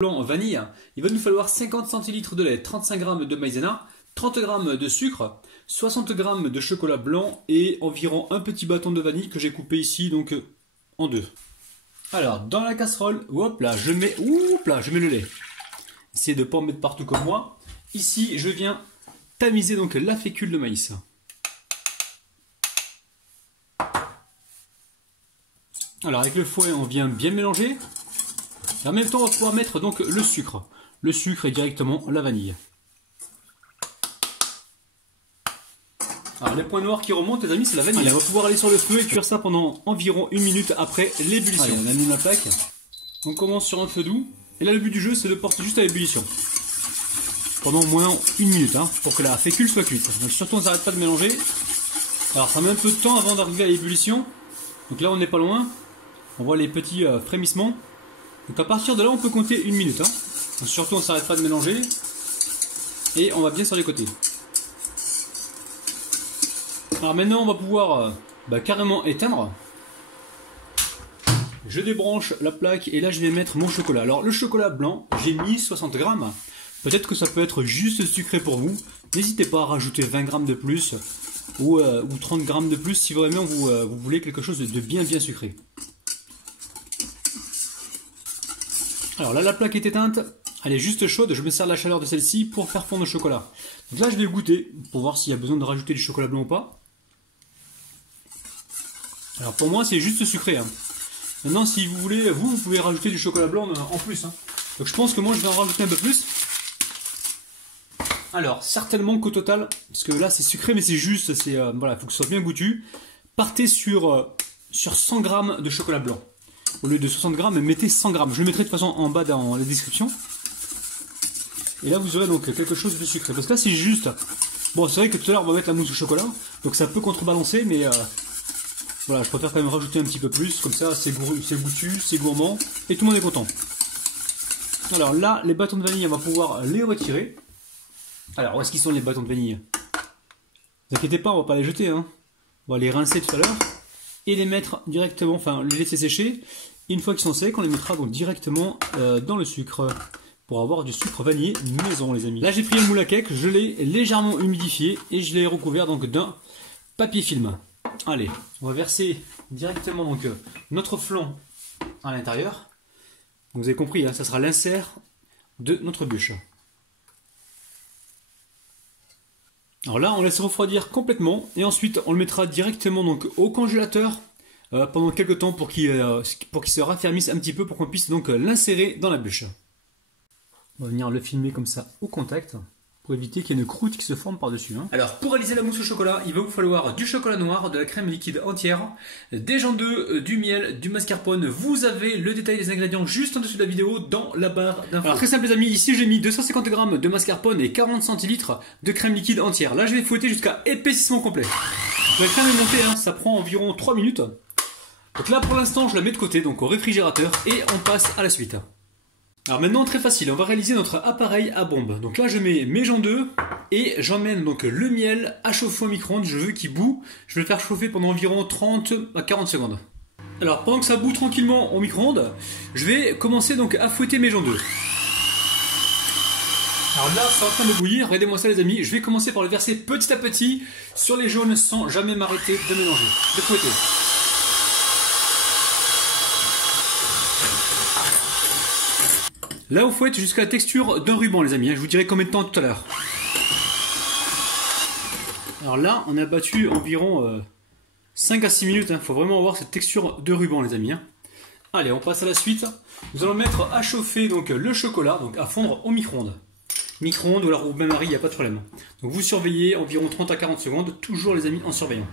Blanc vanille, il va nous falloir 50 centilitres de lait, 35 g de maïzena, 30 g de sucre, 60 g de chocolat blanc et environ un petit bâton de vanille que j'ai coupé ici donc en deux. Alors dans la casserole, hop là, je mets le lait. Essayez de ne pas en mettre partout comme moi. Ici, je viens tamiser donc la fécule de maïs. Alors avec le fouet, on vient bien mélanger. Et en même temps, on va pouvoir mettre donc le sucre. Le sucre et directement la vanille. Alors les points noirs qui remontent, les amis, c'est la vanille. Allez, on va pouvoir aller sur le feu et cuire ça pendant environ 1 minute après l'ébullition. Allez, on allume la plaque. On commence sur un feu doux. Et là, le but du jeu, c'est de porter juste à l'ébullition. Pendant au moins 1 minute, pour que la fécule soit cuite. Donc surtout, on ne s'arrête pas de mélanger. Alors ça met un peu de temps avant d'arriver à l'ébullition. Donc là, on n'est pas loin. On voit les petits frémissements. Donc à partir de là, on peut compter 1 minute. Donc surtout, on ne s'arrête pas de mélanger. Et on va bien sur les côtés. Alors maintenant, on va pouvoir carrément éteindre. Je débranche la plaque et là, je vais mettre mon chocolat. Alors le chocolat blanc, j'ai mis 60 grammes. Peut-être que ça peut être juste sucré pour vous. N'hésitez pas à rajouter 20 grammes de plus ou 30 grammes de plus si vraiment vous voulez quelque chose de bien sucré. Alors là, la plaque est éteinte, elle est juste chaude, je me sers de la chaleur de celle-ci pour faire fondre le chocolat. Donc là, je vais goûter pour voir s'il y a besoin de rajouter du chocolat blanc ou pas. Alors pour moi, c'est juste sucré. Maintenant, si vous voulez, vous pouvez rajouter du chocolat blanc en plus. Donc je pense que moi, je vais en rajouter un peu plus. Alors, certainement qu'au total, parce que là, c'est sucré, mais c'est juste, voilà, il faut que ce soit bien goûtu. Partez sur 100 grammes de chocolat blanc. Au lieu de 60 grammes, mettez 100 grammes. Je le mettrai de toute façon en bas dans la description. Et là, vous aurez donc quelque chose de sucré. Parce que là, c'est juste... Bon, c'est vrai que tout à l'heure, on va mettre la mousse au chocolat. Donc ça peut contrebalancer, mais... Voilà, je préfère quand même rajouter un petit peu plus. Comme ça, c'est goûtu, c'est gourmand. Et tout le monde est content. Alors là, les bâtons de vanille, on va pouvoir les retirer. Alors, où est-ce qu'ils sont les bâtons de vanille? Ne vous inquiétez pas, on va pas les jeter. On va les rincer tout à l'heure. Et les mettre directement, enfin les laisser sécher. Et une fois qu'ils sont secs, on les mettra donc directement dans le sucre. Pour avoir du sucre vanillé maison, les amis. Là, j'ai pris le moule à cake, je l'ai légèrement humidifié. Et je l'ai recouvert donc d'un papier film. Allez, on va verser directement donc notre flan à l'intérieur. Vous avez compris, ça sera l'insert de notre bûche. Alors là, on laisse refroidir complètement et ensuite on le mettra directement donc au congélateur pendant quelques temps pour qu'il se raffermisse un petit peu pour qu'on puisse donc l'insérer dans la bûche. On va venir le filmer comme ça au contact. Pour éviter qu'il y ait une croûte qui se forme par-dessus. Alors, pour réaliser la mousse au chocolat, il va vous falloir du chocolat noir, de la crème liquide entière, des gens d'œufs, du miel, du mascarpone. Vous avez le détail des ingrédients juste en dessous de la vidéo dans la barre d'infos. Alors, très simple les amis, ici j'ai mis 250 g de mascarpone et 40 centilitres de crème liquide entière. Là, je vais fouetter jusqu'à épaississement complet. La crème est montée, ça prend environ 3 minutes. Donc là, pour l'instant, je la mets de côté, donc au réfrigérateur, et on passe à la suite. Alors maintenant, très facile, on va réaliser notre appareil à bombe. Donc là, je mets mes gens d'œufs et j'emmène donc le miel à chauffer au micro-ondes. Je veux qu'il bout. Je vais le faire chauffer pendant environ 30 à 40 secondes. Alors pendant que ça bout tranquillement au micro-ondes, je vais commencer donc à fouetter mes gens d'œufs. Alors là, c'est en train de bouillir. Regardez-moi ça les amis. Je vais commencer par le verser petit à petit sur les jaunes sans jamais m'arrêter de mélanger, de fouetter. Là, on fouette jusqu'à la texture d'un ruban, les amis. Je vous dirai combien de temps tout à l'heure. Alors là, on a battu environ 5 à 6 minutes. Il faut vraiment avoir cette texture de ruban, les amis. Allez, on passe à la suite. Nous allons mettre à chauffer donc, le chocolat, donc à fondre au micro-ondes. Micro-ondes ou alors au bain-marie, il n'y a pas de problème. Donc vous surveillez environ 30 à 40 secondes, toujours les amis en surveillant.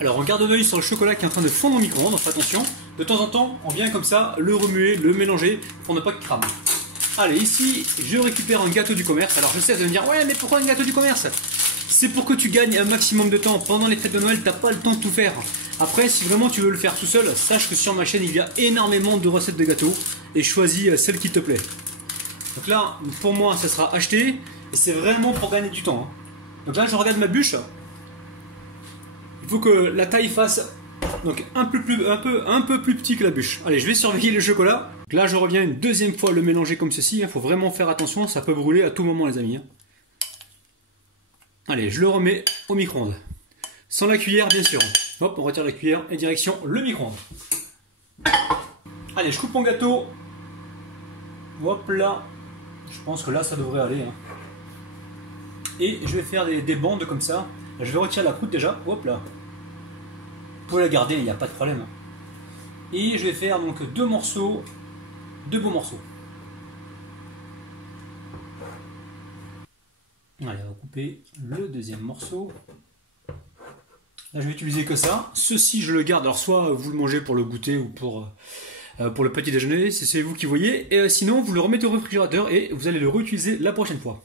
Alors on garde l'œil sur le chocolat qui est en train de fondre au micro-ondes, attention. De temps en temps, on vient comme ça le remuer, le mélanger pour ne pas qu'il crame. Allez, ici, je récupère un gâteau du commerce. Alors je sais, vous allez me dire, ouais, mais pourquoi un gâteau du commerce? C'est pour que tu gagnes un maximum de temps. Pendant les fêtes de Noël, t'as pas le temps de tout faire. Après, si vraiment tu veux le faire tout seul, sache que sur ma chaîne, il y a énormément de recettes de gâteaux. Et choisis celle qui te plaît. Donc là, pour moi, ça sera acheté. Et c'est vraiment pour gagner du temps. Donc là, je regarde ma bûche. Il faut que la taille fasse donc un peu plus petit que la bûche. Allez, je vais surveiller le chocolat. Donc là, je reviens une deuxième fois le mélanger comme ceci. Il faut vraiment faire attention, ça peut brûler à tout moment, les amis. Allez, je le remets au micro-ondes. Sans la cuillère, bien sûr. Hop, on retire la cuillère et direction le micro-ondes. Allez, je coupe mon gâteau. Hop là. Je pense que là, ça devrait aller. Et je vais faire des bandes comme ça. Je vais retirer la croûte déjà. Hop là. Vous pouvez la garder, il n'y a pas de problème. Et je vais faire donc deux morceaux. Deux beaux morceaux. Allez, on va couper le deuxième morceau. Là, je vais utiliser que ça. Ceci, je le garde. Alors, soit vous le mangez pour le goûter ou pour le petit déjeuner, c'est vous qui voyez. Et sinon, vous le remettez au réfrigérateur et vous allez le réutiliser la prochaine fois.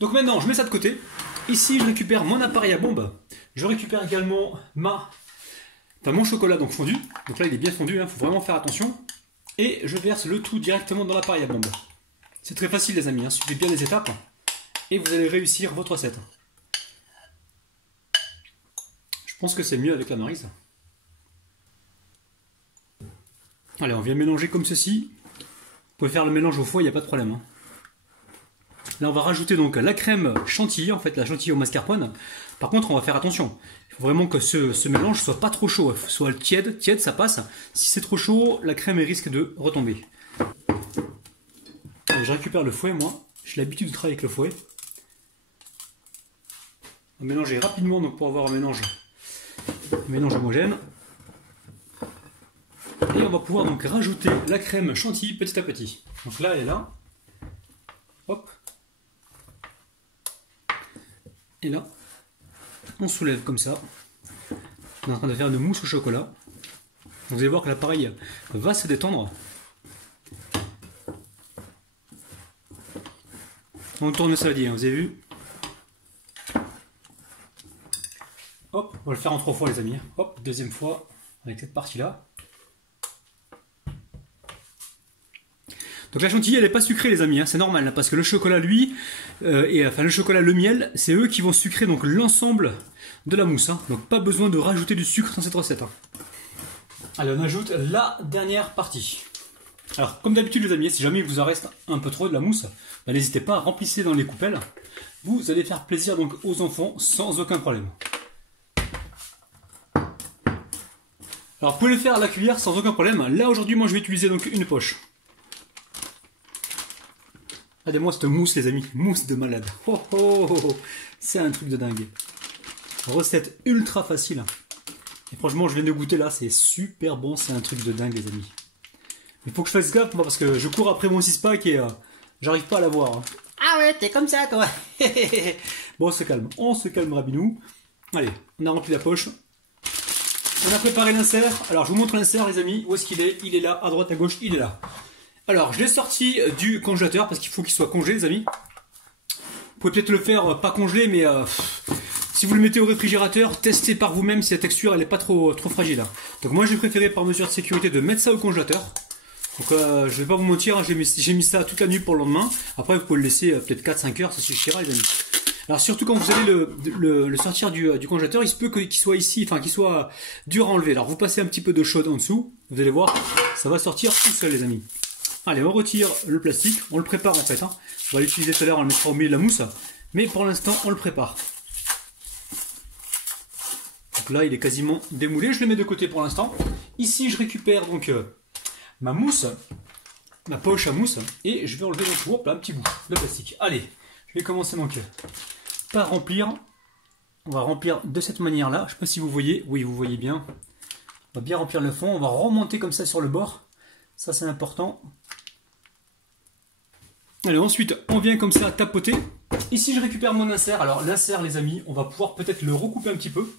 Donc maintenant, je mets ça de côté. Ici, je récupère mon appareil à bombe. Je récupère également mon chocolat donc fondu. Donc là, il est bien fondu, il faut vraiment faire attention. Et je verse le tout directement dans l'appareil à bombe. C'est très facile, les amis. Suivez bien les étapes et vous allez réussir votre recette. Je pense que c'est mieux avec la Maryse. Allez, on vient mélanger comme ceci. Vous pouvez faire le mélange au foie, il n'y a pas de problème. Là, on va rajouter donc la crème chantilly, en fait la chantilly au mascarpone. Par contre, on va faire attention. Il faut vraiment que ce mélange soit pas trop chaud, soit tiède, ça passe. Si c'est trop chaud, la crème risque de retomber. Allez, je récupère le fouet, moi. J'ai l'habitude de travailler avec le fouet. On va mélanger rapidement donc pour avoir un mélange homogène. Et on va pouvoir donc rajouter la crème chantilly petit à petit. Donc là, elle est là. Hop. Et là, on soulève comme ça. On est en train de faire une mousse au chocolat. Vous allez voir que l'appareil va se détendre. On tourne ça, vous avez vu? Hop, on va le faire en 3 fois, les amis. Hop, deuxième fois avec cette partie-là. Donc la chantilly, elle n'est pas sucrée, les amis, c'est normal, parce que le chocolat, lui, le miel, c'est eux qui vont sucrer donc l'ensemble de la mousse. Donc pas besoin de rajouter du sucre dans cette recette. Allez, on ajoute la dernière partie. Alors, comme d'habitude, les amis, si jamais il vous en reste un peu trop de la mousse, n'hésitez pas à remplir dans les coupelles. Vous allez faire plaisir donc aux enfants sans aucun problème. Alors, vous pouvez le faire à la cuillère sans aucun problème. Là, aujourd'hui, moi, je vais utiliser donc une poche. Regardez-moi cette mousse, les amis. Mousse de malade. Oh, oh, oh, oh. C'est un truc de dingue. Recette ultra facile. Et franchement, je viens de goûter là. C'est super bon. C'est un truc de dingue, les amis. Il faut que je fasse gaffe, moi, parce que je cours après mon 6-pack et j'arrive pas à l'avoir. Ah ouais, t'es comme ça, toi. Bon, on se calme. On se calme, Rabinou. Allez, on a rempli la poche. On a préparé l'insert. Alors, je vous montre l'insert, les amis. Où est-ce qu'il est? Il est là, à droite, à gauche, il est là. Alors, je l'ai sorti du congélateur parce qu'il faut qu'il soit congelé, les amis. Vous pouvez peut-être le faire pas congelé, mais si vous le mettez au réfrigérateur, testez par vous-même si la texture elle est pas trop fragile. Donc moi, j'ai préféré par mesure de sécurité de mettre ça au congélateur. Donc je vais pas vous mentir, j'ai mis ça toute la nuit pour le lendemain. Après, vous pouvez le laisser peut-être 4-5 heures, ça suffira, les amis. Alors surtout quand vous allez le sortir du congélateur, il se peut qu'il soit ici, qu'il soit dur à enlever. Alors vous passez un petit peu d'eau chaude en dessous, vous allez voir, ça va sortir tout seul, les amis. Allez, on retire le plastique, on le prépare en fait. On va l'utiliser tout à l'heure, on le mettra au milieu de la mousse, mais pour l'instant, on le prépare. Donc là, il est quasiment démoulé, je le mets de côté pour l'instant. Ici, je récupère donc ma mousse, ma poche à mousse, et je vais enlever donc un petit bout de plastique. Allez, je vais commencer donc par remplir. On va remplir de cette manière-là. Je ne sais pas si vous voyez, oui, vous voyez bien. On va bien remplir le fond, on va remonter comme ça sur le bord. Ça, c'est important. Allez, ensuite, on vient comme ça tapoter. Ici, je récupère mon insert. Alors, l'insert, les amis, on va pouvoir peut-être le recouper un petit peu.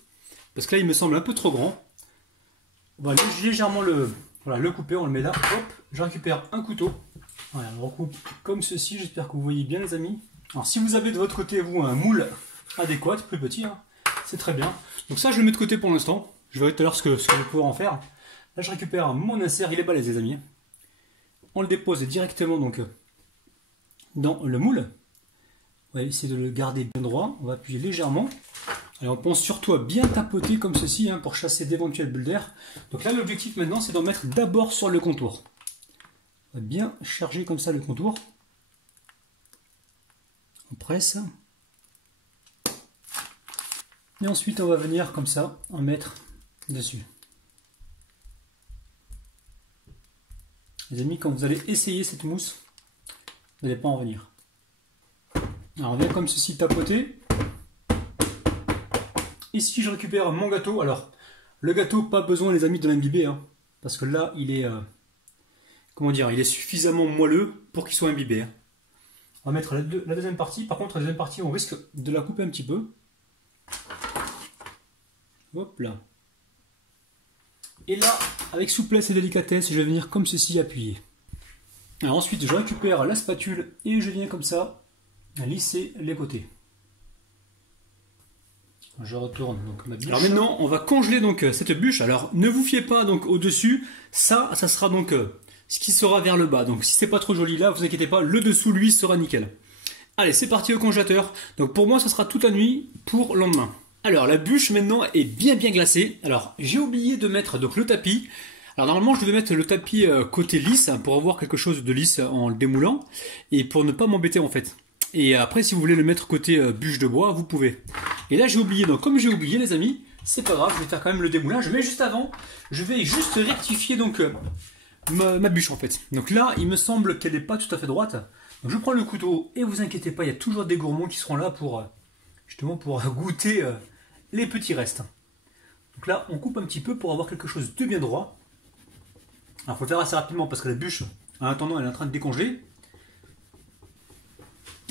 Parce que là, il me semble un peu trop grand. On va légèrement le couper. On le met là. Hop, je récupère un couteau. Voilà, on recoupe comme ceci. J'espère que vous voyez bien, les amis. Alors, si vous avez de votre côté, vous, un moule adéquat, plus petit, c'est très bien. Donc ça, je le mets de côté pour l'instant. Je verrai tout à l'heure ce que je vais pouvoir en faire. Là, je récupère mon insert. Il est balèze, les amis. On le dépose directement donc dans le moule. On va essayer de le garder bien droit. On va appuyer légèrement. Et on pense surtout à bien tapoter comme ceci pour chasser d'éventuelles bulles d'air. Donc là, l'objectif maintenant, c'est d'en mettre d'abord sur le contour. On va bien charger comme ça le contour. On presse. Et ensuite on va venir comme ça en mettre dessus. Les amis, quand vous allez essayer cette mousse, vous n'allez pas en venir. Alors on vient comme ceci tapoter. Ici je récupère mon gâteau. Alors le gâteau, pas besoin les amis de l'imbiber, hein, parce que là il est comment dire, il est suffisamment moelleux pour qu'il soit imbibé. Hein. On va mettre la deuxième partie. Par contre la deuxième partie on risque de la couper un petit peu. Hop là. Et là, avec souplesse et délicatesse, je vais venir comme ceci appuyer. Alors ensuite, je récupère la spatule et je viens comme ça lisser les côtés. Je retourne donc ma bûche. Alors maintenant, on va congeler donc cette bûche. Alors ne vous fiez pas donc au-dessus. Ça sera donc ce qui sera vers le bas. Donc si c'est pas trop joli là, vous inquiétez pas, le dessous lui sera nickel. Allez, c'est parti au congélateur. Donc pour moi, ça sera toute la nuit pour le lendemain. Alors la bûche maintenant est bien glacée. Alors j'ai oublié de mettre donc le tapis. Alors normalement je devais mettre le tapis côté lisse pour avoir quelque chose de lisse en le démoulant et pour ne pas m'embêter en fait. Et après si vous voulez le mettre côté bûche de bois, vous pouvez. Et là j'ai oublié, donc comme j'ai oublié les amis, c'est pas grave, je vais faire quand même le démoulage. Mais juste avant, je vais juste rectifier donc ma bûche en fait. Donc là il me semble qu'elle n'est pas tout à fait droite. Donc je prends le couteau et vous inquiétez pas, il y a toujours des gourmands qui seront là pour justement pour goûter les petits restes. Donc là, on coupe un petit peu pour avoir quelque chose de bien droit. Alors, il faut le faire assez rapidement parce que la bûche, en attendant, elle est en train de décongeler.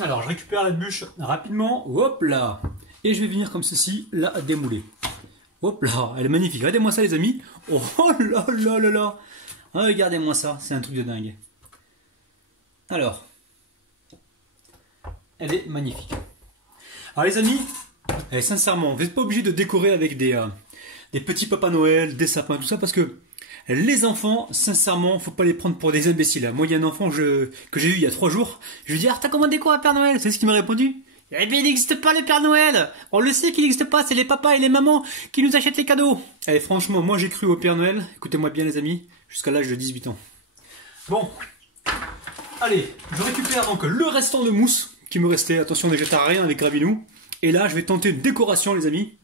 Alors, je récupère la bûche rapidement. Hop là. Et je vais venir comme ceci, la démouler. Hop là, elle est magnifique. Regardez-moi ça, les amis. Oh là là là là. Regardez-moi ça, c'est un truc de dingue. Alors, elle est magnifique. Alors, les amis, et sincèrement, vous n'êtes pas obligé de décorer avec des petits Papa Noël, des sapins, tout ça, parce que les enfants, sincèrement, faut pas les prendre pour des imbéciles. Moi, il y a un enfant que j'ai eu il y a 3 jours, je lui dis, ah, t'as comment déco à Père Noël? C'est ce qu'il m'a répondu. Eh bien, il n'existe pas le Père Noël. On le sait qu'il n'existe pas, c'est les papas et les mamans qui nous achètent les cadeaux. Et franchement, moi j'ai cru au Père Noël, écoutez-moi bien les amis, jusqu'à l'âge de 18 ans. Bon, allez, je récupère donc le restant de mousse qui me restait, attention, ne jetez à rien avec Gravinou. Et là, je vais tenter une décoration, les amis,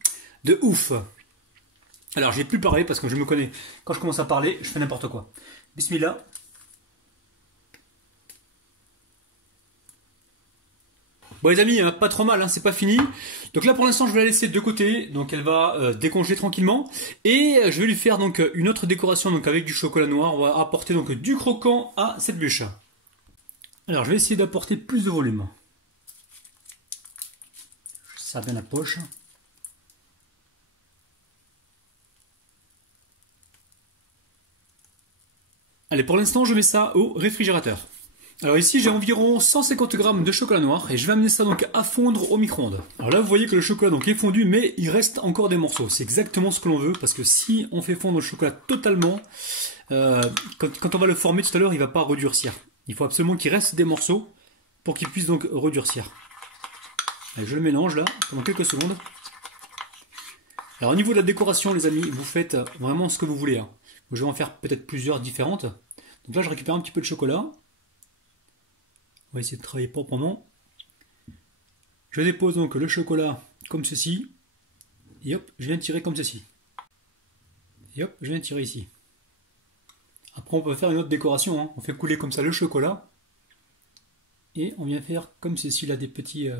de ouf. Alors, je vais plus parler parce que je me connais. Quand je commence à parler, je fais n'importe quoi. Bismillah. Bon, les amis, hein, pas trop mal, hein, c'est pas fini. Donc là, pour l'instant, je vais la laisser de côté. Donc, elle va décongeler tranquillement. Et je vais lui faire donc une autre décoration donc avec du chocolat noir. On va apporter donc du croquant à cette bûche. Alors, je vais essayer d'apporter plus de volume. Ça bien la poche. Allez, pour l'instant, je mets ça au réfrigérateur. Alors ici, j'ai environ 150 g de chocolat noir et je vais amener ça donc à fondre au micro-ondes. Alors là, vous voyez que le chocolat donc est fondu, mais il reste encore des morceaux. C'est exactement ce que l'on veut parce que si on fait fondre le chocolat totalement, quand on va le former tout à l'heure, il ne va pas redurcir. Il faut absolument qu'il reste des morceaux pour qu'il puisse donc redurcir. Allez, je le mélange là pendant quelques secondes. Alors au niveau de la décoration, les amis, vous faites vraiment ce que vous voulez. Hein. Je vais en faire peut-être plusieurs différentes. Donc là, je récupère un petit peu de chocolat. On va essayer de travailler proprement. Je dépose donc le chocolat comme ceci. Et hop, je viens tirer comme ceci. Et hop, je viens tirer ici. Après, on peut faire une autre décoration. Hein. On fait couler comme ça le chocolat. Et on vient faire comme ceci là des petites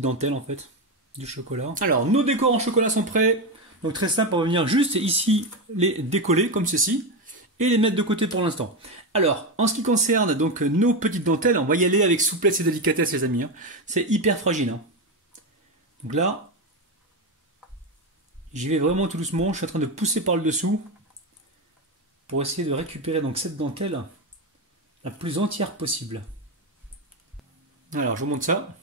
dentelles en fait. Du chocolat. Alors, nos décors en chocolat sont prêts. Donc très simple, on va venir juste ici les décoller comme ceci et les mettre de côté pour l'instant. Alors, en ce qui concerne donc nos petites dentelles, on va y aller avec souplesse et délicatesse les amis. Hein. C'est hyper fragile. Hein. Donc là, j'y vais vraiment tout doucement. Je suis en train de pousser par le dessous pour essayer de récupérer donc cette dentelle la plus entière possible. Alors, je vous montre ça.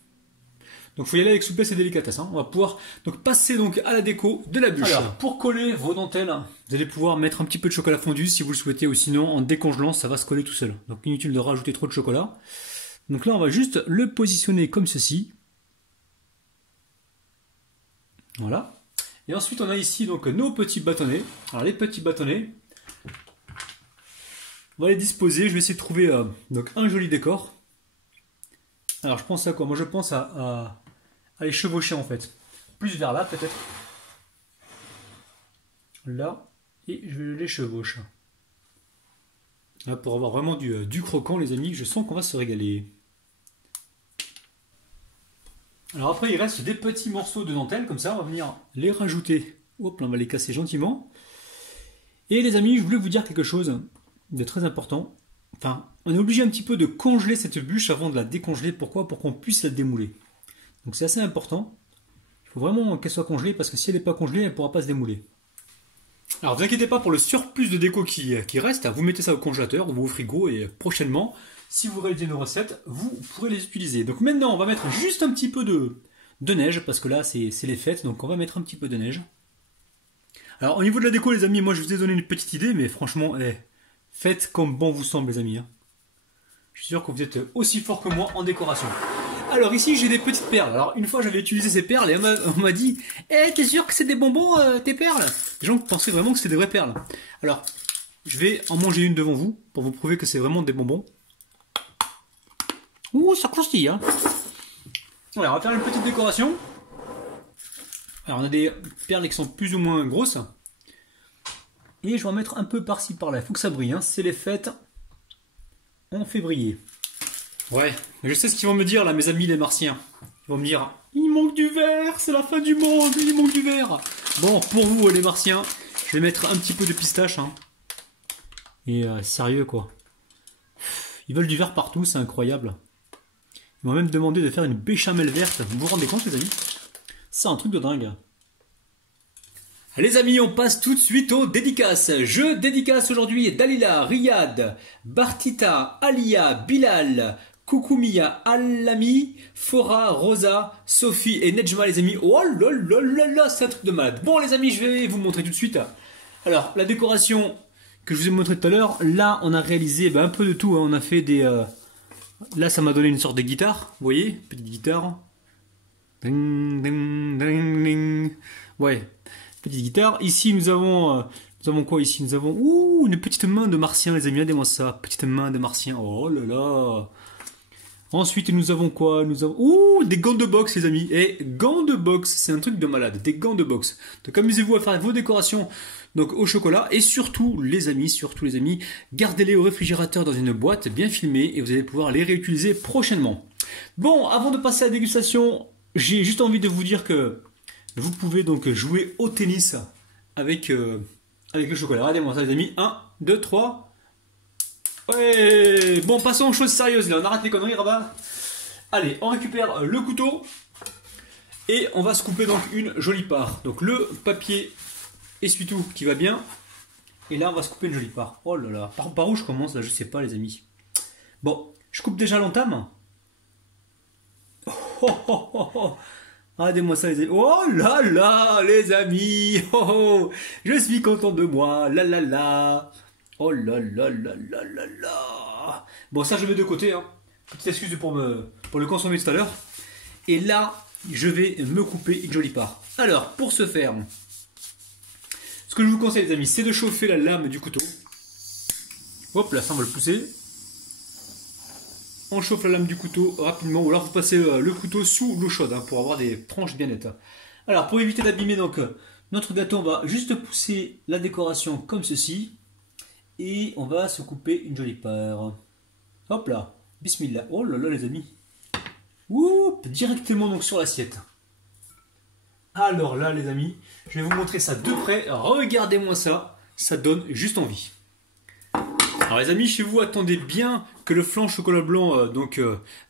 Donc il faut y aller avec souplesse et délicatesse. Hein. On va pouvoir donc passer donc à la déco de la bûche. Alors, pour coller vos dentelles, vous allez pouvoir mettre un petit peu de chocolat fondu si vous le souhaitez, ou sinon en décongelant, ça va se coller tout seul. Donc inutile de rajouter trop de chocolat. Donc là, on va juste le positionner comme ceci. Voilà. Et ensuite, on a ici donc nos petits bâtonnets. Alors les petits bâtonnets, On va les disposer. Je vais essayer de trouver donc un joli décor. Alors je pense à quoi? Moi je pense à les chevaucher en fait. Plus vers là peut-être. Là. Et je les chevauche. Là, pour avoir vraiment du croquant les amis. Je sens qu'on va se régaler. Alors après il reste des petits morceaux de dentelle. Comme ça on va venir les rajouter. Hop là on va les casser gentiment. Et les amis je voulais vous dire quelque chose de très important. Enfin, on est obligé un petit peu de congeler cette bûche avant de la décongeler. Pourquoi? Pour qu'on puisse la démouler. Donc c'est assez important. Il faut vraiment qu'elle soit congelée parce que si elle n'est pas congelée, elle ne pourra pas se démouler. Alors ne vous inquiétez pas pour le surplus de déco qui reste. Vous mettez ça au congélateur ou au frigo et prochainement, si vous réalisez nos recettes, vous pourrez les utiliser. Donc maintenant, on va mettre juste un petit peu de neige parce que là, c'est les fêtes. Donc on va mettre un petit peu de neige. Alors au niveau de la déco, les amis, moi je vous ai donné une petite idée, mais franchement, faites comme bon vous semble, les amis. Je suis sûr que vous êtes aussi fort que moi en décoration. Alors ici, j'ai des petites perles. Alors une fois, j'avais utilisé ces perles et on m'a dit « Eh, t'es sûr que c'est des bonbons, tes perles ?» Les gens pensaient vraiment que c'était des vraies perles. Alors, je vais en manger une devant vous pour vous prouver que c'est vraiment des bonbons. Ouh, ça croustille, hein. Voilà, on va faire une petite décoration. Alors, on a des perles qui sont plus ou moins grosses. Et je vais en mettre un peu par-ci par-là. Il faut que ça brille, hein. C'est les fêtes en février. Ouais, je sais ce qu'ils vont me dire là, mes amis les martiens. Ils vont me dire, il manque du verre, c'est la fin du monde, il manque du verre. Bon, pour vous les martiens, je vais mettre un petit peu de pistache. Hein. Et sérieux quoi. Ils veulent du verre partout, c'est incroyable. Ils m'ont même demandé de faire une béchamel verte. Vous vous rendez compte les amis? C'est un truc de dingue. Les amis, on passe tout de suite aux dédicaces. Je dédicace aujourd'hui Dalila, Riyad, Bartita, Alia, Bilal, Koukoumia, Alami, Fora, Rosa, Sophie et Nejma les amis. Oh là là là là, c'est un truc de malade. Bon les amis, je vais vous montrer tout de suite. Alors, la décoration que je vous ai montré tout à l'heure, là on a réalisé un peu de tout. Hein. On a fait des... Là ça m'a donné une sorte de guitare, vous voyez, petite guitare. Ding, ding, ding, ding. Ouais. Petite guitare. Ici, nous avons quoi ici? Nous avons une petite main de martien, les amis. Regardez-moi ça. Petite main de martien. Oh là là. Ensuite, nous avons quoi? Nous avons des gants de boxe, les amis. Et gants de boxe, c'est un truc de malade. Des gants de boxe. Donc, amusez-vous à faire vos décorations donc au chocolat. Et surtout, les amis, gardez-les au réfrigérateur dans une boîte bien filmée et vous allez pouvoir les réutiliser prochainement. Bon, avant de passer à la dégustation, j'ai juste envie de vous dire que vous pouvez donc jouer au tennis avec le chocolat. Regardez-moi ça les amis. 1, 2, 3. Ouais. Bon, passons aux choses sérieuses là. On arrête les conneries, Rabat. Allez, on récupère le couteau. Et on va se couper donc une jolie part. Donc le papier essuie-tout qui va bien. Et là, on va se couper une jolie part. Oh là là. Par où je commence là? Je sais pas les amis. Bon, je coupe déjà l'entame. Regardez-moi ça les amis. Oh là là les amis. Je suis content de moi. La la la. Oh là là là là là là. Bon ça je mets de côté. Hein. Petite excuse pour le consommer tout à l'heure. Et là je vais me couper une jolie part. Alors pour ce faire, ce que je vous conseille les amis, c'est de chauffer la lame du couteau. Hop là ça on va le pousser. On chauffe la lame du couteau rapidement, ou alors vous passez le couteau sous l'eau chaude hein, pour avoir des tranches bien nettes. Alors pour éviter d'abîmer donc notre gâteau, on va juste pousser la décoration comme ceci. Et on va se couper une jolie part. Hop là, bismillah. Oh là là les amis. Oup, directement donc sur l'assiette. Alors là les amis, je vais vous montrer ça de près. Regardez-moi ça, ça donne juste envie. Alors les amis, chez vous, attendez bien que le flan chocolat blanc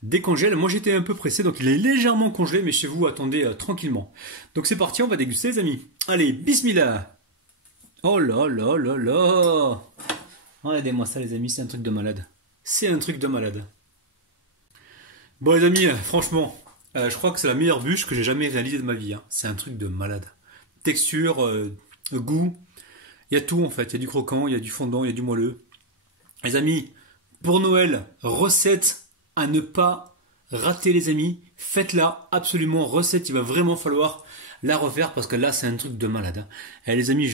décongèle. Moi j'étais un peu pressé, donc il est légèrement congelé, mais chez vous, attendez tranquillement. Donc c'est parti, on va déguster les amis. Allez, bismillah. Oh là là là là. Regardez-moi ça les amis, c'est un truc de malade. C'est un truc de malade. Bon les amis, franchement, je crois que c'est la meilleure bûche que j'ai jamais réalisée de ma vie. Hein. C'est un truc de malade. Texture, goût, il y a tout en fait. Il y a du croquant, il y a du fondant, il y a du moelleux. Les amis, pour Noël, recette à ne pas rater les amis. Faites-la absolument, recette, il va vraiment falloir la refaire parce que là c'est un truc de malade. Hein. Et les amis,